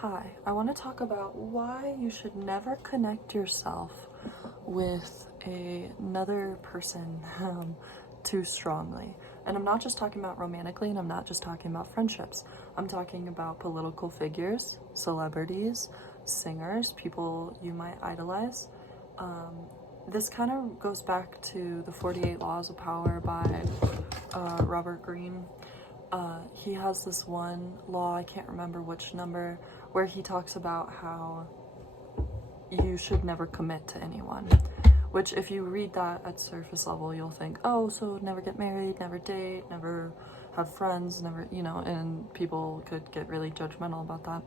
Hi, I want to talk about why you should never connect yourself with another person too strongly. And I'm not just talking about romantically, and I'm not just talking about friendships. I'm talking about political figures, celebrities, singers, people you might idolize. This kind of goes back to the 48 Laws of Power by Robert Greene. He has this one law, I can't remember which number, where he talks about how you should never commit to anyone. Which, if you read that at surface level, you'll think, oh, so never get married, never date, never have friends, never, and people could get really judgmental about that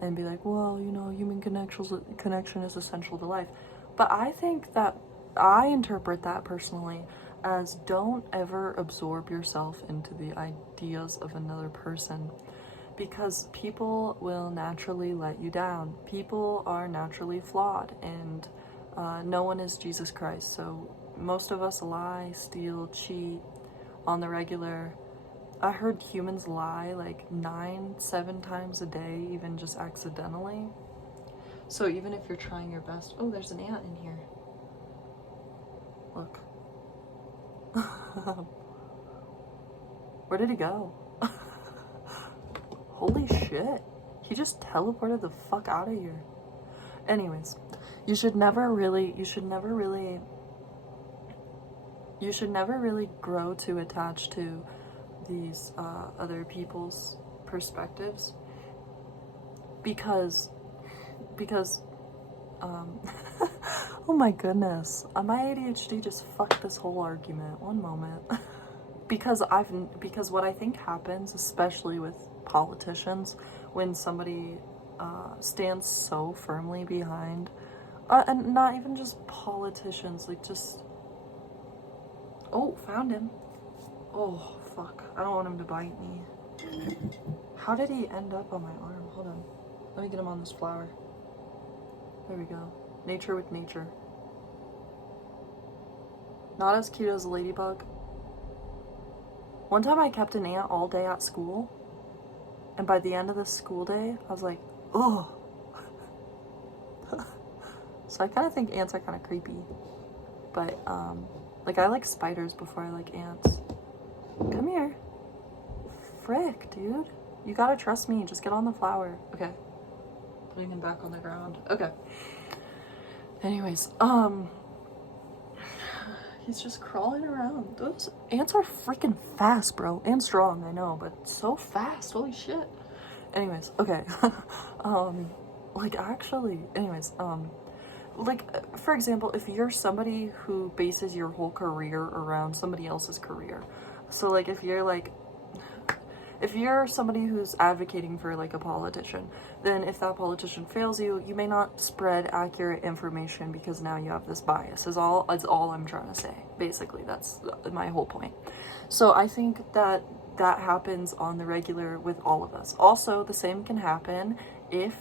and be like, well, human connection is essential to life. But I interpret that personally as don't ever absorb yourself into the ideas of another person, because people will naturally let you down. People are naturally flawed, and no one is Jesus Christ. So most of us lie, steal, cheat on the regular. I heard humans lie like 7 times a day, even just accidentally. So even if you're trying your best, oh, there's an ant in here. Look. Where did he go? Holy shit. He just teleported the fuck out of here. Anyways, you should never really grow too attached to these other people's perspectives, because oh my goodness, my ADHD just fucked this whole argument. One moment. because what I think happens, especially with politicians, when somebody stands so firmly behind, and not even just politicians, like just, oh, found him. Oh, fuck, I don't want him to bite me. How did he end up on my arm? Hold on, let me get him on this flower. There we go. Nature with nature. Not as cute as a ladybug. One time I kept an ant all day at school, and by the end of the school day, I was like, oh. So I kind of think ants are kind of creepy. But, like, I like spiders before I like ants. Come here. Frick, dude. You gotta trust me. Just get on the flower. Okay. Putting him back on the ground. Okay. Anyways, he's just crawling around. Those ants are freaking fast, bro. And strong, I know, but so fast. Holy shit. Anyways, okay. Like, for example, if you're somebody who bases your whole career around somebody else's career. So, like, if you're somebody who's advocating for, like, a politician, then if that politician fails you, you may not spread accurate information because now you have this bias, is all I'm trying to say. Basically, that's my whole point. So I think that happens on the regular with all of us. Also, the same can happen if,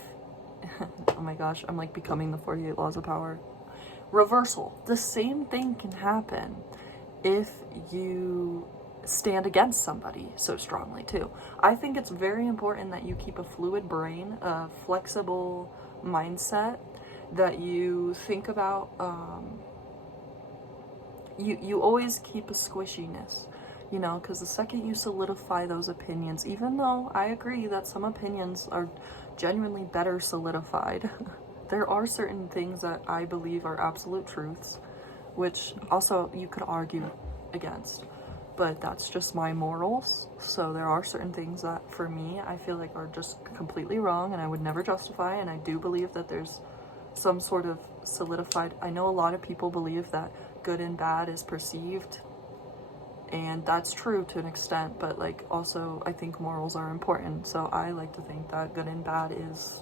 oh my gosh, I'm like becoming the 48 Laws of Power. Reversal. The same thing can happen if you stand against somebody so strongly too. I think it's very important that you keep a fluid brain, a flexible mindset, that you think about, you always keep a squishiness, because the second you solidify those opinions, even though I agree that some opinions are genuinely better solidified, there are certain things that I believe are absolute truths, which also you could argue against. But that's just my morals. So there are certain things that, for me, I feel like are just completely wrong and I would never justify. And I do believe that there's some sort of solidified... I know a lot of people believe that good and bad is perceived. And that's true to an extent. But, like, also, I think morals are important. So I like to think that good and bad is,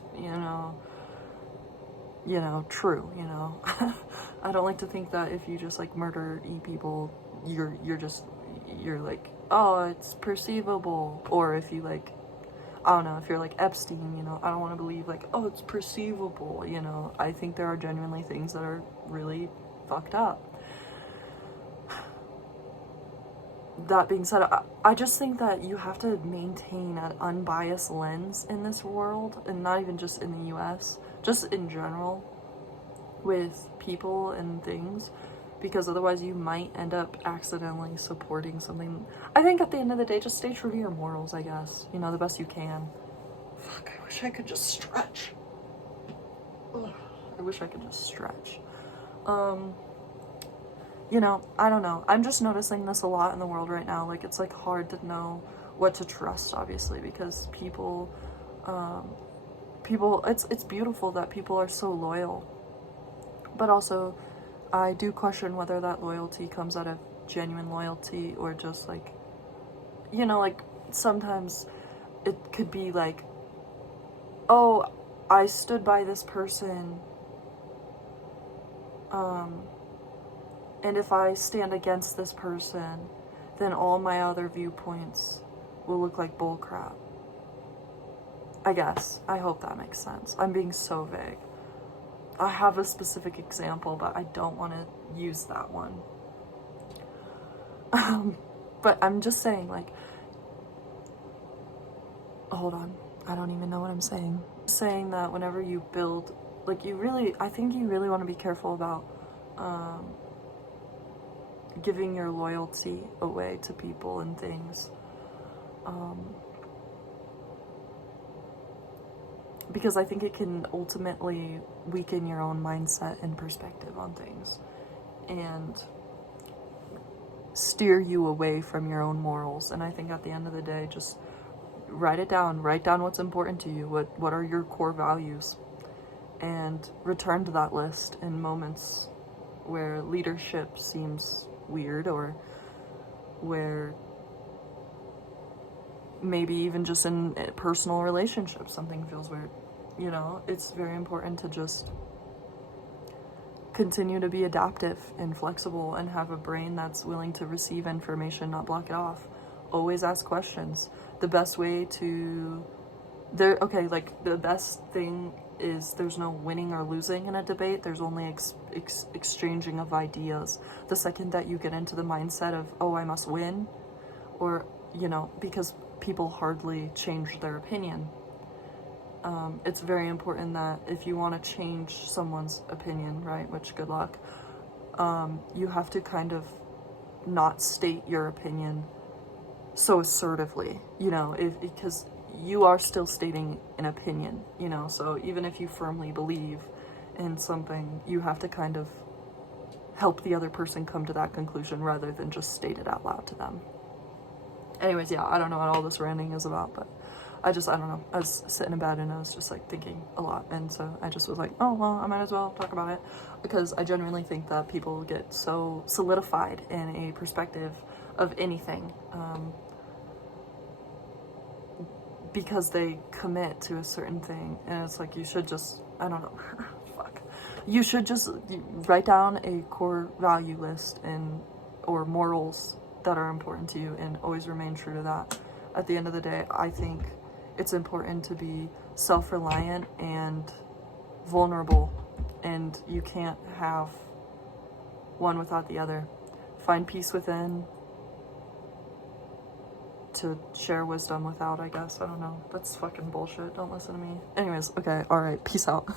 true, I don't like to think that if you just, like, murder, eat people, you're like, oh, it's perceivable. Or if you, like, I don't know, if you're like Epstein, I don't want to believe, like, oh, it's perceivable, I think there are genuinely things that are really fucked up. that being said, I just think that you have to maintain an unbiased lens in this world, and not even just in the US, just in general with people and things, because otherwise you might end up accidentally supporting something. I think at the end of the day, just stay true to your morals, I guess, you know, the best you can. Fuck, I wish I could just stretch. Ugh, I wish I could just stretch. You know, I don't know. I'm just noticing this a lot in the world right now. Like, it's like hard to know what to trust, obviously, because people, it's beautiful that people are so loyal. But also, I do question whether that loyalty comes out of genuine loyalty or just like, you know, like sometimes it could be like, oh, I stood by this person, and if I stand against this person, then all my other viewpoints will look like bullcrap. I guess. I hope that makes sense. I'm being so vague. I have a specific example, but I don't want to use that one. But I'm just saying, like, hold on. I don't even know what I'm saying. Saying that whenever you build, like, I think you really want to be careful about, giving your loyalty away to people and things. Because I think it can ultimately weaken your own mindset and perspective on things and steer you away from your own morals. And I think at the end of the day, just write it down. Write down what's important to you. What are your core values? And return to that list in moments where leadership seems weird, or where maybe even just in personal relationships something feels weird. You know, it's very important to just continue to be adaptive and flexible and have a brain that's willing to receive information, not block it off. Always ask questions. The best way to the best thing is there's no winning or losing in a debate. There's only exchanging of ideas. The second that you get into the mindset of, oh, I must win, or, you know, because people hardly change their opinion. It's very important that if you want to change someone's opinion, right, which good luck, you have to kind of not state your opinion so assertively, you know, because you are still stating an opinion, you know, so even if you firmly believe in something, you have to kind of help the other person come to that conclusion rather than just state it out loud to them. Anyways, yeah, I don't know what all this ranting is about, but I don't know. I was sitting in bed and I was just like thinking a lot, and so I just was like, oh, well, I might as well talk about it, because I genuinely think that people get so solidified in a perspective of anything, because they commit to a certain thing, and it's like, you should just, I don't know, fuck. You should just write down a core value list or morals that are important to you, and always remain true to that. At the end of the day, I think it's important to be self-reliant and vulnerable, and you can't have one without the other. Find peace within to share wisdom without, I guess. I don't know. That's fucking bullshit. Don't listen to me. Anyways, okay, alright, peace out.